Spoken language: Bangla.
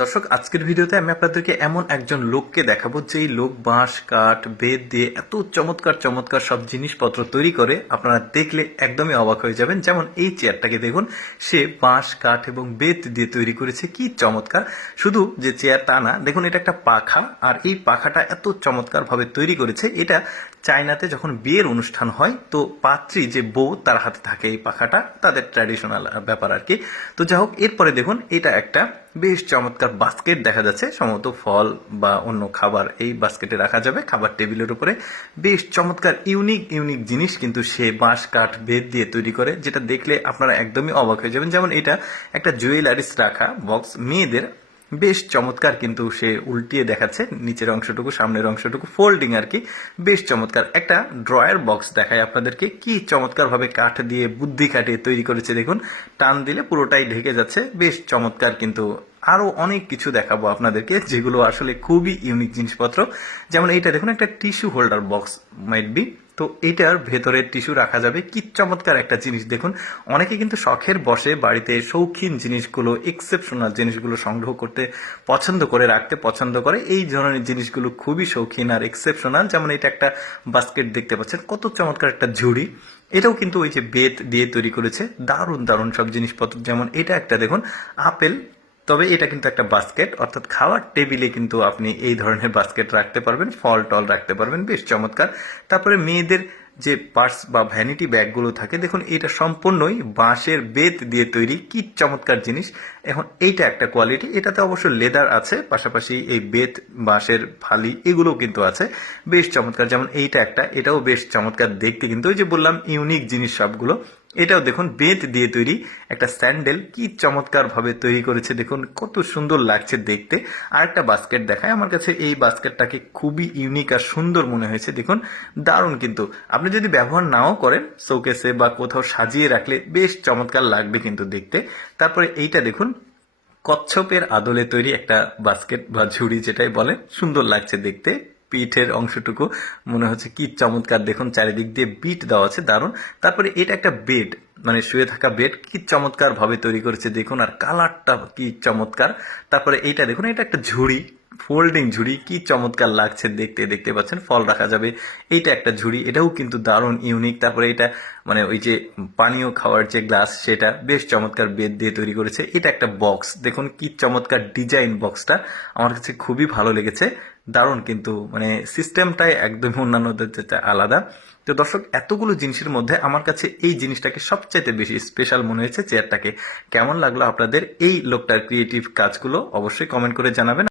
দর্শক, আজকের ভিডিওতে আমি আপনাদেরকে এমন একজন লোককে দেখাবো যেই লোক বাঁশ কাঠ বেত দিয়ে এত চমৎকার চমৎকার সব জিনিসপত্র তৈরি করে, আপনারা দেখলে একদমই অবাক হয়ে যাবেন। যেমন এই চেয়ারটাকে দেখুন, সে বাঁশ কাঠ এবং বেত দিয়ে তৈরি করেছে, কি চমৎকার। শুধু যে চেয়ার তা না, দেখুন এটা একটা পাখা, আর এই পাখাটা এত চমৎকার ভাবে তৈরি করেছে। এটা চায়নাতে যখন বিয়ের অনুষ্ঠান হয় তো পাত্রী যে বউ তার হাতে থাকে এই পাখাটা, তাদের ট্র্যাডিশনাল ব্যাপার আর কি। তো যাই হোক, এরপরে দেখুন এটা একটা বেশ চমৎকার বাস্কেট দেখা যাচ্ছে, সম্ভবত ফল বা অন্য খাবার এই বাস্কেটে রাখা যাবে খাবার টেবিলের উপরে। বেশ চমৎকার ইউনিক ইউনিক জিনিস কিন্তু সে বাঁশ কাঠ বেত দিয়ে তৈরি করে, যেটা দেখলে আপনারা একদমই অবাক হয়ে যাবেন। যেমন এটা একটা জুয়েলারিস রাখা বক্স মেয়েদের, বেশ চমৎকার কিন্তু সে উল্টিয়ে দেখাচ্ছে, নিচের অংশটুকু সামনের অংশটুকু ফোল্ডিং আর কি। বেশ চমৎকার একটা ড্রয়ার বক্স দেখায় আপনাদেরকে, কি চমৎকার ভাবে কাঠ দিয়ে বুদ্ধি খাটিয়ে তৈরি করেছে দেখুন, টান দিলে পুরোটাই ঢেকে যাচ্ছে। বেশ চমৎকার। কিন্তু আরো অনেক কিছু দেখাবো আপনাদেরকে যেগুলো আসলে খুবই ইউনিক জিনিসপত্র। যেমন এইটা দেখুন, একটা tissue holder box might be. তো এইটার ভেতরে টিস্যু রাখা যাবে, কি চমৎকার একটা জিনিস দেখুন। অনেকে কিন্তু শখের বসে বাড়িতে শৌখিন জিনিসগুলো, এক্সেপশনাল জিনিসগুলো সংগ্রহ করতে পছন্দ করে, রাখতে পছন্দ করে। এই ধরনের জিনিসগুলো খুবই শৌখিন আর এক্সেপশনাল। যেমন এটা একটা বাস্কেট দেখতে পাচ্ছেন, কত চমৎকার একটা ঝুড়ি। এটাও কিন্তু ওই যে বেত দিয়ে তৈরি করেছে, দারুণ দারুণ সব জিনিসপত্র। যেমন এটা একটা দেখুন, আপেল। তবে এটা কিন্তু একটা বাস্কেট, অর্থাৎ খাওয়ার টেবিলে কিন্তু আপনি এই ধরনের বাস্কেট রাখতে পারবেন, ফল টল রাখতে পারবেন, বেশ চমৎকার। তারপরে মেয়েদের যে পার্স বা ভ্যানিটি ব্যাগগুলো থাকে, দেখুন এটা সম্পূর্ণই বাঁশের বেত দিয়ে তৈরি, কি চমৎকার জিনিস। এখন এইটা একটা কোয়ালিটি, এটাতে অবশ্য লেদার আছে, পাশাপাশি এই বেত বাঁশের ফালি এগুলোও কিন্তু আছে, বেশ চমৎকার। যেমন এইটা একটা, এটাও বেশ চমৎকার দেখতে, কিন্তু ওই যে বললাম ইউনিক জিনিস সবগুলো। এটাও দেখুন বেত দিয়ে তৈরি একটা স্যান্ডেল, কি চমৎকার ভাবে তৈরি করেছে দেখুন, কত সুন্দর লাগছে দেখতে। আর একটা বাস্কেট দেখায়, আমার কাছে এই বাস্কেটটাকে খুবই ইউনিক আর সুন্দর মনে হয়েছে দেখুন, দারুণ। কিন্তু আপনি যদি ব্যবহার নাও করেন, শোকেসে বা কোথাও সাজিয়ে রাখলে বেশ চমৎকার লাগবে কিন্তু দেখতে। তারপরে এইটা দেখুন, কচ্ছপের আদলে তৈরি একটা বাস্কেট বা ঝুড়ি যেটাই বলে, সুন্দর লাগছে দেখতে। পিঠের অংশটুকু মনে হচ্ছে কি চমৎকার দেখুন, চারিদিক দিয়ে বিট দেওয়া আছে, দারুণ। তারপরে এটা একটা বেড, মানে শুয়ে থাকা বেড, কি চমৎকার ভাবে তৈরি করেছে দেখুন, আর কালারটা কি চমৎকার। তারপরে এইটা দেখুন, এটা একটা ঝুড়ি, ফোল্ডিং ঝুড়ি, কি চমৎকার লাগছে দেখতে, দেখতে পাচ্ছেন ফল রাখা যাবে। এইটা একটা ঝুড়ি, এটাও কিন্তু দারুণ ইউনিক। তারপরে এটা মানে ওই যে পানীয় খাওয়ার যে গ্লাস, সেটা বেশ চমৎকার বেত দিয়ে তৈরি করেছে। এটা একটা বক্স, দেখুন কি চমৎকার ডিজাইন বক্সটা, আমার কাছে খুবই ভালো লেগেছে, দারুণ। কিন্তু মানে সিস্টেমটাই একদমই অন্যান্যদের থেকে আলাদা। তো দর্শক, এতগুলো জিনিসের মধ্যে আমার কাছে এই জিনিসটাকে সবচাইতে বেশি স্পেশাল মনে হয়েছে, চেয়ারটাকে। কেমন লাগলো আপনাদের এই লোকটার ক্রিয়েটিভ কাজগুলো অবশ্যই কমেন্ট করে জানাবেন।